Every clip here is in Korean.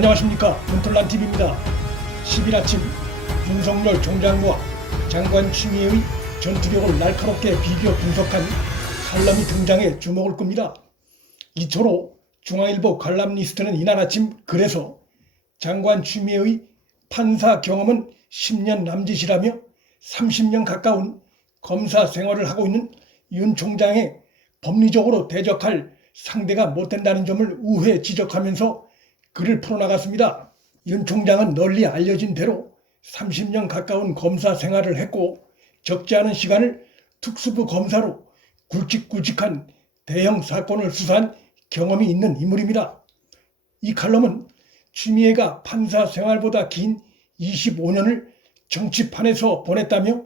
안녕하십니까. 문틀란TV입니다. 10일 아침 윤석열 총장과 장관 추미애의 전투력을 날카롭게 비교 분석한 칼럼이 등장해 주목을 끕니다. 이초로 중앙일보 칼럼니스트는 이날 아침 글에서 장관 추미애의 판사 경험은 10년 남짓이라며 30년 가까운 검사 생활을 하고 있는 윤 총장의 법리적으로 대적할 상대가 못 된다는 점을 우회 지적하면서 글을 풀어나갔습니다. 윤 총장은 널리 알려진 대로 30년 가까운 검사 생활을 했고 적지 않은 시간을 특수부 검사로 굵직굵직한 대형 사건을 수사한 경험이 있는 인물입니다. 이 칼럼은 추미애가 판사 생활보다 긴 25년을 정치판에서 보냈다며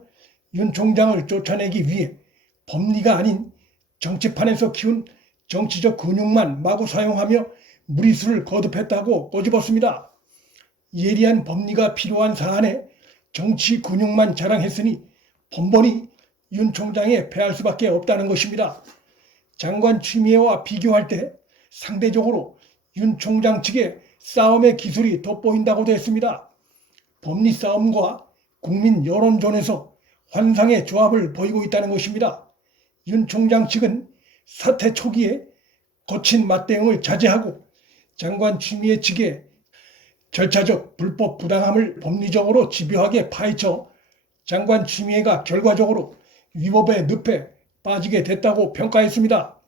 윤 총장을 쫓아내기 위해 법리가 아닌 정치판에서 키운 정치적 근육만 마구 사용하며 무리수를 거듭했다고 꼬집었습니다. 예리한 법리가 필요한 사안에 정치 근육만 자랑했으니 번번이 윤 총장에 패할 수밖에 없다는 것입니다. 장관 추미애와 비교할 때 상대적으로 윤 총장 측의 싸움의 기술이 돋보인다고도 했습니다. 법리 싸움과 국민 여론전에서 환상의 조합을 보이고 있다는 것입니다. 윤 총장 측은 사태 초기에 거친 맞대응을 자제하고 장관 추미애 측의 절차적 불법 부당함을 법리적으로 집요하게 파헤쳐 장관 추미애가 결과적으로 위법의 늪에 빠지게 됐다고 평가했습니다.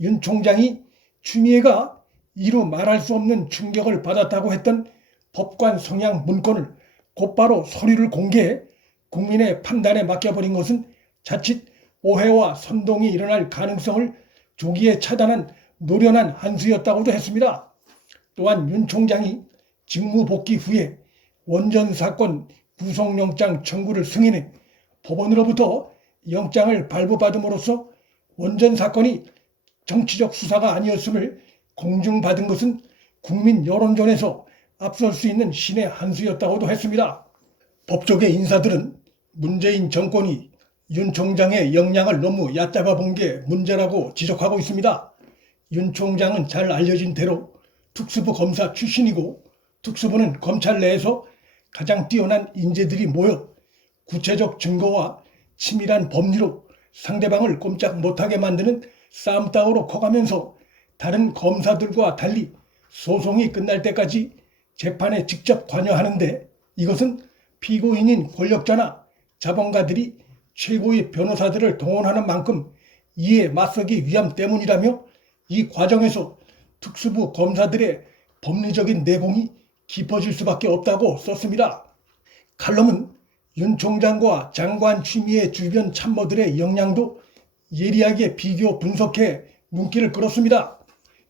윤 총장이 추미애가 이루 말할 수 없는 충격을 받았다고 했던 법관 성향 문건을 곧바로 서류를 공개해 국민의 판단에 맡겨버린 것은 자칫 오해와 선동이 일어날 가능성을 조기에 차단한 노련한 한 수였다고도 했습니다. 또한 윤 총장이 직무 복귀 후에 원전 사건 구속영장 청구를 승인해 법원으로부터 영장을 발부받음으로써 원전 사건이 정치적 수사가 아니었음을 공증받은 것은 국민 여론전에서 앞설 수 있는 신의 한 수였다고도 했습니다. 법조계 인사들은 문재인 정권이 윤 총장의 역량을 너무 얕잡아 본 게 문제라고 지적하고 있습니다. 윤 총장은 잘 알려진 대로 특수부 검사 출신이고 특수부는 검찰 내에서 가장 뛰어난 인재들이 모여 구체적 증거와 치밀한 법리로 상대방을 꼼짝 못하게 만드는 싸움닭으로 커가면서 다른 검사들과 달리 소송이 끝날 때까지 재판에 직접 관여하는데 이것은 피고인인 권력자나 자본가들이 최고의 변호사들을 동원하는 만큼 이에 맞서기 위함 때문이라며 이 과정에서 특수부 검사들의 법리적인 내공이 깊어질 수밖에 없다고 썼습니다. 칼럼은 윤 총장과 장관 추미애 주변 참모들의 역량도 예리하게 비교 분석해 눈길을 끌었습니다.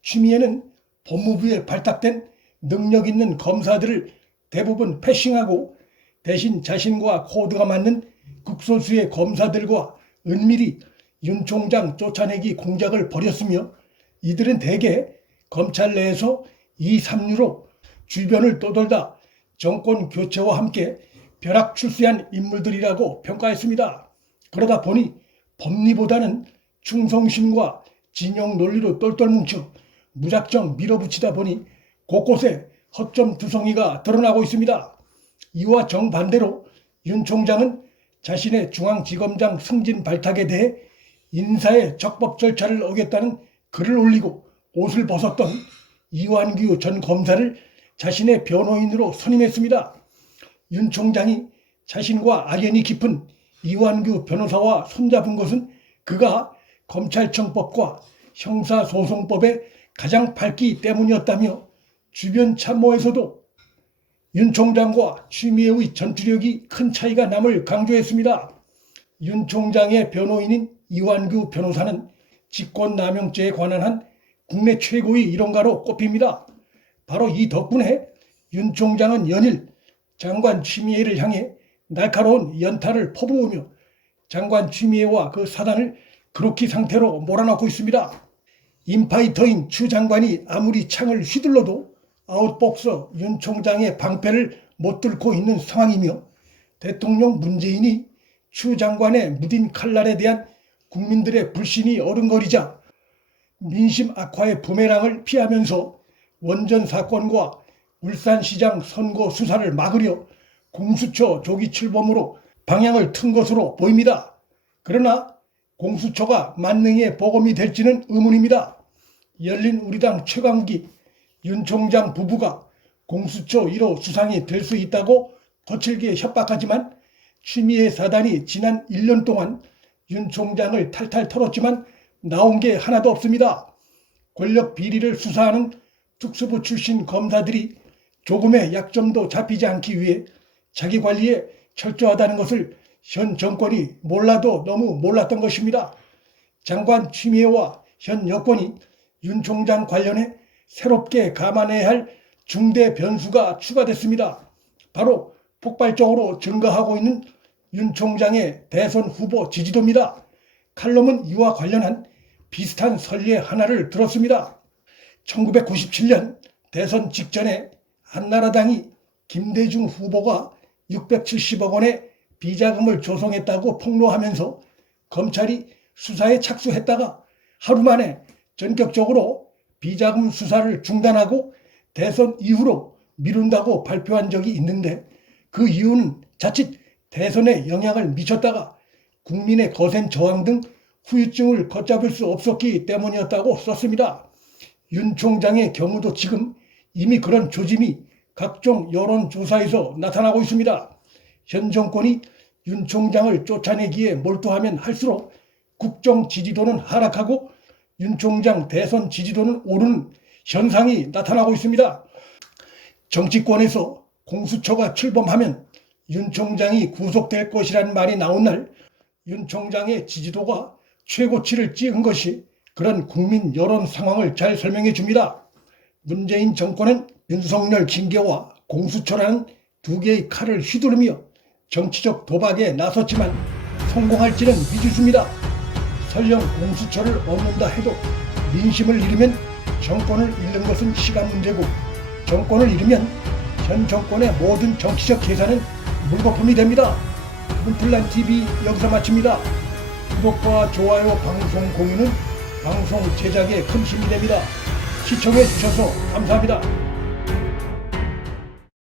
추미애는 법무부에 발탁된 능력 있는 검사들을 대부분 패싱하고 대신 자신과 코드가 맞는 극소수의 검사들과 은밀히 윤 총장 쫓아내기 공작을 벌였으며 이들은 대개 검찰 내에서 2, 3류로 주변을 떠돌다 정권 교체와 함께 벼락 출세한 인물들이라고 평가했습니다. 그러다 보니 법리보다는 충성심과 진영 논리로 똘똘 뭉쳐 무작정 밀어붙이다 보니 곳곳에 허점투성이가 드러나고 있습니다. 이와 정반대로 윤 총장은 자신의 중앙지검장 승진 발탁에 대해 인사의 적법 절차를 어겼다는 글을 올리고 옷을 벗었던 이완규 전 검사를 자신의 변호인으로 선임했습니다. 윤 총장이 자신과 악연이 깊은 이완규 변호사와 손잡은 것은 그가 검찰청법과 형사소송법에 가장 밝기 때문이었다며 주변 참모에서도 윤 총장과 추미애의 전투력이 큰 차이가 남을 강조했습니다. 윤 총장의 변호인인 이완규 변호사는 직권남용죄에 관한 한 국내 최고의 이론가로 꼽힙니다. 바로 이 덕분에 윤 총장은 연일 장관 추미애를 향해 날카로운 연타를 퍼부으며 장관 추미애와 그 사단을 그렇게 상태로 몰아넣고 있습니다. 인파이터인 추 장관이 아무리 창을 휘둘러도 아웃복서 윤 총장의 방패를 못 뚫고 있는 상황이며 대통령 문재인이 추 장관의 무딘 칼날에 대한 국민들의 불신이 어른거리자 민심 악화의 부메랑을 피하면서 원전 사건과 울산시장 선거 수사를 막으려 공수처 조기 출범으로 방향을 튼 것으로 보입니다. 그러나 공수처가 만능의 보검이 될지는 의문입니다. 열린우리당 최강기 윤 총장 부부가 공수처 1호 수상이 될 수 있다고 거칠게 협박하지만 추미애 사단이 지난 1년 동안 윤 총장을 탈탈 털었지만 나온 게 하나도 없습니다. 권력 비리를 수사하는 특수부 출신 검사들이 조금의 약점도 잡히지 않기 위해 자기 관리에 철저하다는 것을 현 정권이 몰라도 너무 몰랐던 것입니다. 장관 추미애와 현 여권이 윤 총장 관련해 새롭게 감안해야 할 중대 변수가 추가됐습니다. 바로 폭발적으로 증가하고 있는 윤 총장의 대선 후보 지지도입니다. 칼럼은 이와 관련한 비슷한 선례 하나를 들었습니다. 1997년 대선 직전에 한나라당이 김대중 후보가 670억 원의 비자금을 조성했다고 폭로하면서 검찰이 수사에 착수했다가 하루 만에 전격적으로 비자금 수사를 중단하고 대선 이후로 미룬다고 발표한 적이 있는데 그 이유는 자칫 대선에 영향을 미쳤다가 국민의 거센 저항 등 후유증을 걷잡을 수 없었기 때문이었다고 썼습니다. 윤 총장의 경우도 지금 이미 그런 조짐이 각종 여론조사에서 나타나고 있습니다. 현 정권이 윤 총장을 쫓아내기에 몰두하면 할수록 국정 지지도는 하락하고 윤 총장 대선 지지도는 오르는 현상이 나타나고 있습니다. 정치권에서 공수처가 출범하면 윤 총장이 구속될 것이라는 말이 나온 날 윤 총장의 지지도가 최고치를 찍은 것이 그런 국민 여론 상황을 잘 설명해 줍니다. 문재인 정권은 윤석열, 김계와 공수처라는 두 개의 칼을 휘두르며 정치적 도박에 나섰지만 성공할지는 미지수입니다. 설령 공수처를 얻는다 해도 민심을 잃으면 정권을 잃는 것은 시간 문제고 정권을 잃으면 현 정권의 모든 정치적 계산은 물거품이 됩니다. 문플란TV 여기서 마칩니다. 구독과 좋아요, 방송 공유는 방송 제작에 큰 힘이 됩니다. 시청해 주셔서 감사합니다.